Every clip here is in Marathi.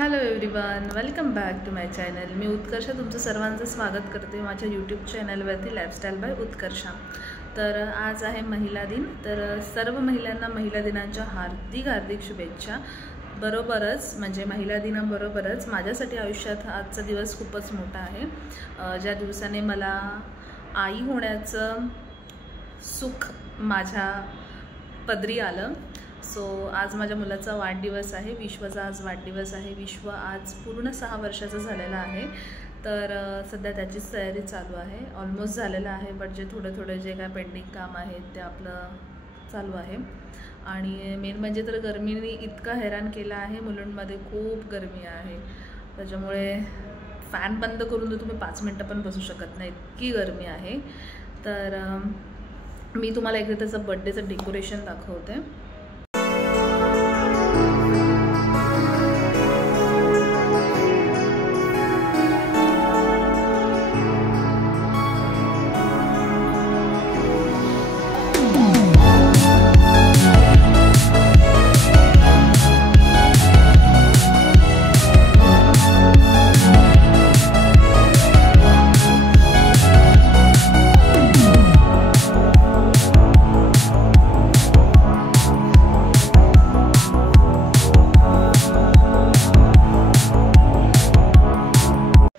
Hello everyone, welcome back to my channel. मी उत्कर्षा तुमचं सर्वांचं स्वागत करते माझ्या यूट्यूब चॅनलवरती लाईफस्टाईल बाय उत्कर्षा। तर आज आहे महिला दिन, तर सर्व महिलांना महिला दिनाच्या हार्दिक हार्दिक शुभेच्छा। बरोबरच म्हणजे महिला दिनाबरोबरच माझ्यासाठी आयुष्यात आजचा दिवस खूपच मोठा आहे, ज्या दिवसाने मला आई होण्याचं सुख माझ्या पदरी आलं। सो आज माझ्या मुलाचा वाढदिवस आहे, विश्वाचा आज वाढदिवस आहे। विश्व आज पूर्ण 6 वर्षाचा झालेला आहे, तर सध्या त्याचीच तयारी चालू आहे। ऑलमोस्ट झालेलं आहे, बट जे थोडं जे काय पेंडिंग काम आहेत ते आपलं चालू आहे। आणि मेन म्हणजे तर गरमीने इतका हैराण केला आहे, मुलुंडमध्ये खूप गरमी आहे, त्याच्यामुळे फॅन बंद करून तुम्ही 5 मिनटं पण बसू शकत नाही, इतकी गरमी आहे। तर मी तुम्हाला एकदा त्याचं बड्डेचं डेकोरेशन दाखवते।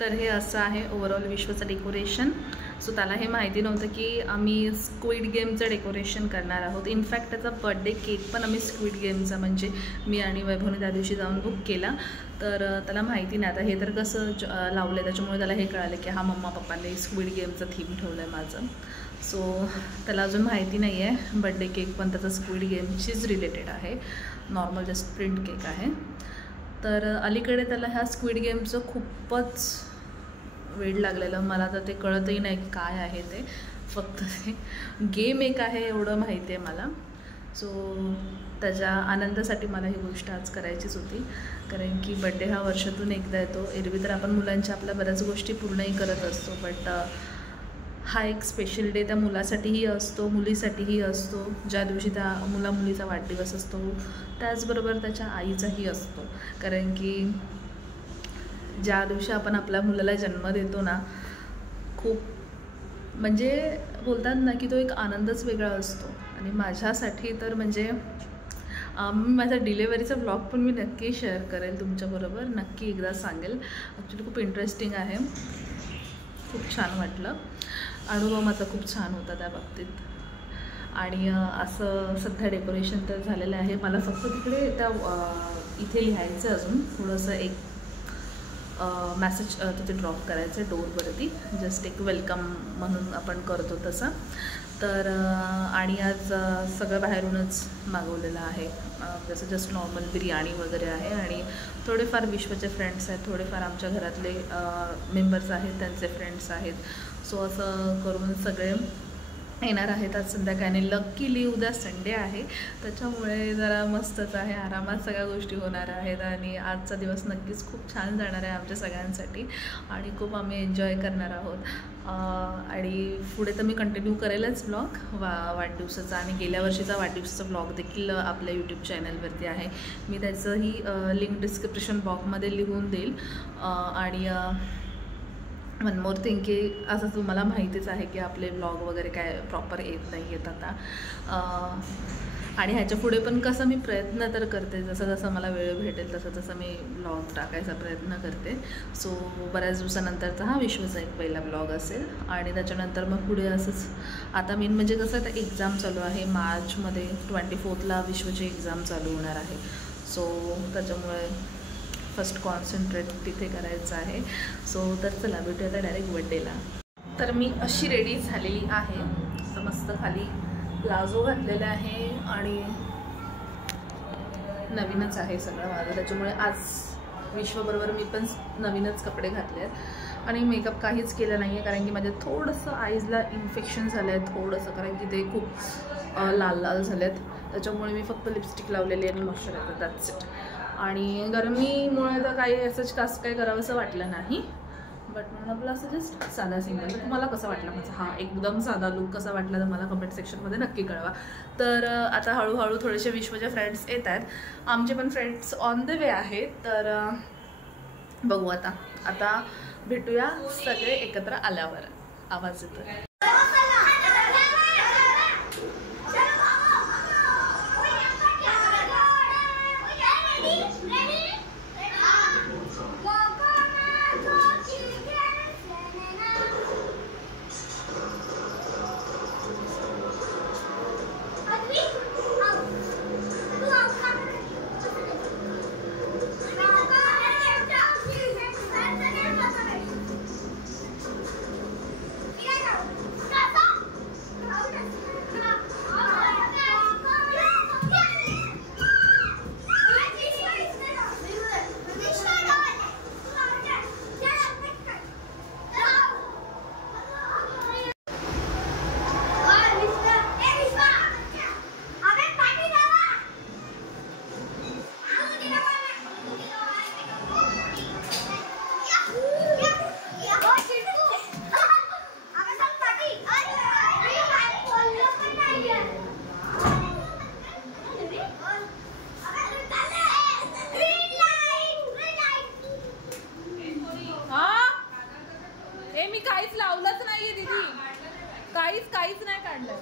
तर हे असं आहे ओव्हरऑल विश्वाचं डेकोरेशन। सो त्याला हे माहिती नव्हतं की आम्ही स्क्विड गेमचं डेकोरेशन करणार आहोत। इनफॅक्ट त्याचा बर्थडे केक पण आम्ही स्क्विड गेमचा म्हणजे मी आणि वैभवने त्या दिवशी जाऊन बुक केला, तर त्याला माहिती नाही। आता हे तर कसं लावलं आहे, त्याच्यामुळे त्याला हे कळालं की हा मम्मा पप्पाने स्क्विड गेमचं थीम ठेवलं आहे माझं। सो त्याला अजून माहिती नाही आहे, बर्थडे केक पण त्याचा स्क्विड गेमशीच रिलेटेड आहे, नॉर्मल जस्ट प्रिंट केक आहे। तर अलीकडे त्याला ह्या स्क्विड गेमचं खूपच वेळ लागलेलं, मला तर ते कळतही नाही की काय आहे ते, फक्त ते गेम एक आहे एवढं माहिती आहे मला। सो त्याच्या आनंदासाठी मला ही गोष्ट आज करायचीच होती, कारण की बड्डे हा वर्षातून एकदा येतो। एरवी तर आपण मुलांच्या आपल्या बऱ्याच गोष्टी पूर्णही करत असतो, बट हा एक स्पेशल डे त्या मुलासाठीही असतो, मुलीसाठीही असतो। ज्या दिवशी त्या मुलीचा वाढदिवस असतो त्याचबरोबर त्याच्या आईचाही असतो, कारण की ज्या दिवशी आपण आपल्या मुलाला जन्म देतो ना, खूप म्हणजे बोलतात ना की तो एक आनंदच वेगळा असतो। आणि माझ्यासाठी तर म्हणजे मी माझा डिलेवरीचा ब्लॉग पण मी नक्की शेअर करेल तुमच्याबरोबर, नक्की एकदा सांगेल। ॲक्च्युली खूप इंटरेस्टिंग आहे, खूप छान वाटलं, अनुभव माझा खूप छान होता त्या बाबतीत। आणि असं सध्या डेकोरेशन तर झालेलं आहे, मला फक्त तिकडे त्या इथे लिहायचं अजून थोडंसं एक मॅसेज तिथे ड्रॉप करायचं आहे डोरवरती, जस्ट एक वेलकम म्हणून आपण करतो तसं। तर आणि आज सगळं बाहेरूनच मागवलेलं आहे, जसं जस्ट नॉर्मल बिर्याणी वगैरे आहे, आणि थोडेफार विश्वाचे फ्रेंड्स आहेत, थोडेफार आमच्या घरातले मेंबर्स आहेत त्यांचे फ्रेंड्स आहेत। सो असं करून सगळे येणार आहेत आज संध्याकाळी। लकीली उद्या संडे आहे, त्याच्यामुळे जरा मस्तच आहे, आरामात सगळ्या गोष्टी होणार आहेत। आणि आजचा दिवस नक्कीच खूप छान जाणार आहे आमच्या सगळ्यांसाठी, आणि खूप आम्ही एन्जॉय करणार आहोत। आणि पुढे तर मी कंटिन्यू करेलच ब्लॉग वाढदिवसाचा, आणि गेल्या वर्षीचा वाढदिवसाचा ब्लॉग देखील आपल्या यूट्यूब चॅनलवरती आहे, मी त्याचंही लिंक डिस्क्रिप्शन बॉक्समध्ये लिहून देईल। आणि वन मोर थिंग की असं तुम्हाला माहितीच आहे की आपले ब्लॉग वगैरे काय प्रॉपर येत नाही आहेत आता, आणि ह्याच्या पुढे पण कसं मी प्रयत्न तर करते, जसं जसं मला वेळ भेटेल तसं तसं मी ब्लॉग टाकायचा प्रयत्न करते। सो बऱ्याच दिवसानंतरचा हा विश्वाचा एक पहिला ब्लॉग असेल, आणि त्याच्यानंतर मग पुढे असंच आता मेन म्हणजे कसं आता एक्झाम चालू आहे, मार्चमध्ये 24ला विश्वाची एक्झाम चालू होणार आहे। सो त्याच्यामुळे फर्स्ट कॉन्सन्ट्रेट तिथे करायचं आहे। सो तर चला भेटूया आता डायरेक्ट बड्डेला। तर मी अशी रेडी झालेली आहे, मस्त खाली प्लाझो घातलेला आहे, आणि नवीनच आहे सगळं माझं, त्याच्यामुळे आज विश्वबरोबर मी पण नवीनच कपडे घातले आहेत। आणि मेकअप काहीच केलं नाही आहे, कारण की माझे थोडंसं आईजला इन्फेक्शन झालं आहे थोडंसं, कारण की ते खूप लाल लाल झाले आहेत, त्याच्यामुळे मी फक्त लिपस्टिक लावलेली आणि मॉइश्चरायझर, दॅट्स इट। आणि गरमीमुळे तर काही असंच काही करावंसं वाटलं नाही, बट म्हणून आपलं असं जस्ट साधा सिंपल. तर तुम्हाला कसं वाटलं माझा हा एकदम साधा लुक कसा वाटला तर मला कमेंट सेक्शनमध्ये नक्की कळवा. तर आता हळूहळू थोडेसे विश्वचे फ्रेंड्स येत आहेत, आमचे पण फ्रेंड्स ऑन द वे आहेत. तर बघू आता भेटूया सगळे एकत्र आल्यावर. आवाज येतो. मी काहीच लावलंच नाहीये दीदी, काहीच नाही काढलं.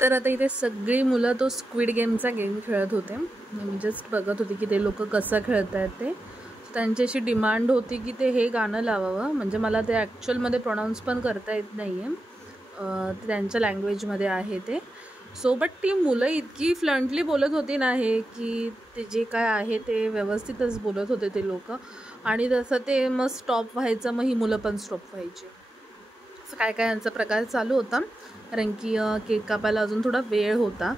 तर आता इथे सगळी मुलं तो स्क्विड गेमचा गेम खेळत होते. मी जस्ट बघत होते की ते लोक कसं खेळत आहेत ते. त्यांची अशी डिमांड होती की ते हे गाणं लावावं. म्हणजे मला ते ॲक्च्युअलमध्ये प्रोनाऊन्स पण करता येत नाही आहे, त्यांच्या लँग्वेजमध्ये आहे ते. सो बट ती मुलं इतकी फ्लंटली बोलत होती ना हे की ते जे काय आहे ते व्यवस्थितच बोलत होते ते लोक. आणि तसं ते मग स्टॉप व्हायचं, मग ही मुलं पण स्टॉप व्हायची. असं काय काय यांचा प्रकार चालू होता. कारण की केक कापायला अजून थोडा वेळ होता.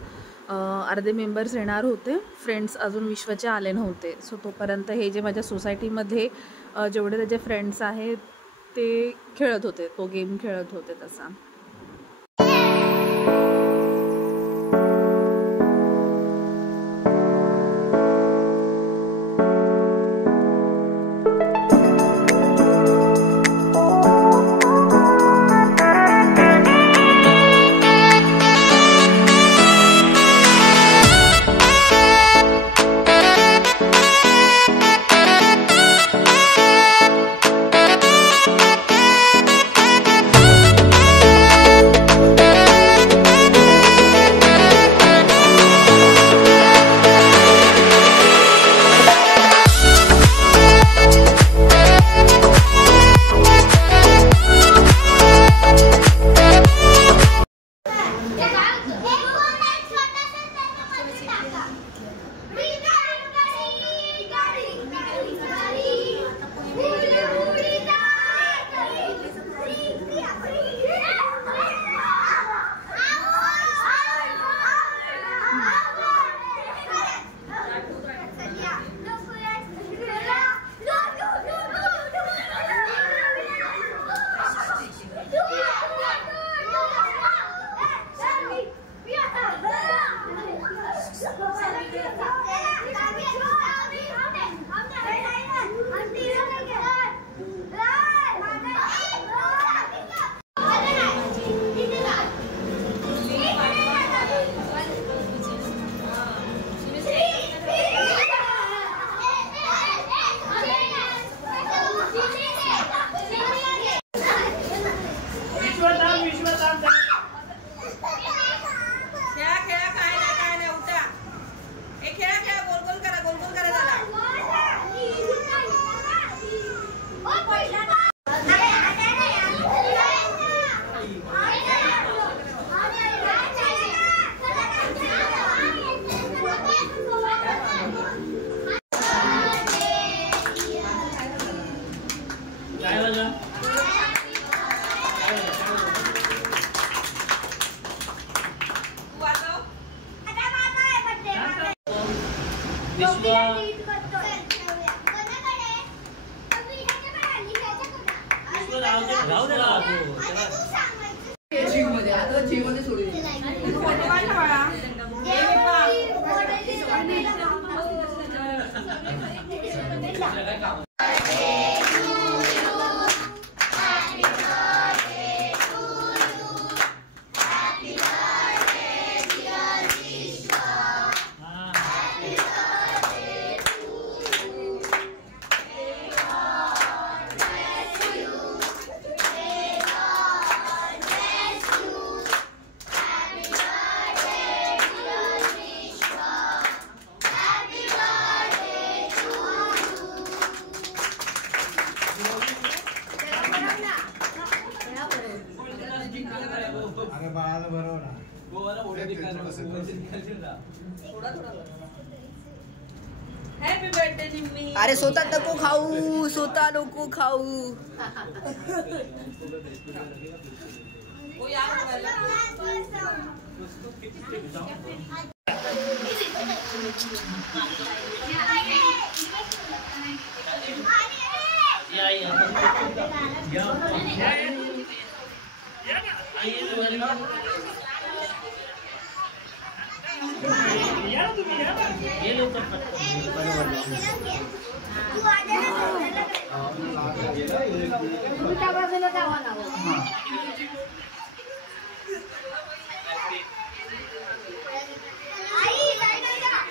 अर्धे मेंबर्स येणार होते, फ्रेंड्स अजून विश्वाचे आले नव्हते. सो तोपर्यंत हे जे माझ्या सोसायटीमध्ये जेवढे त्याचे फ्रेंड्स आहेत ते खेळत होते, तो गेम खेळत होते तसा. हॅपी बर्थडे निम्मी. अरे स्वतः नको खाऊ, स्वतः नको खाऊ.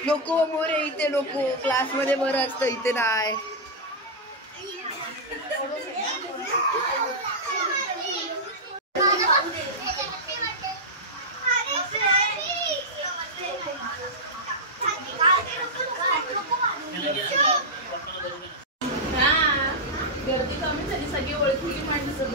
नको मोरे, इथे नको. क्लास मध्ये बरं असतं, इथे नाही. गर्दी कमी झाली, सगळी ओळखीची माणसं.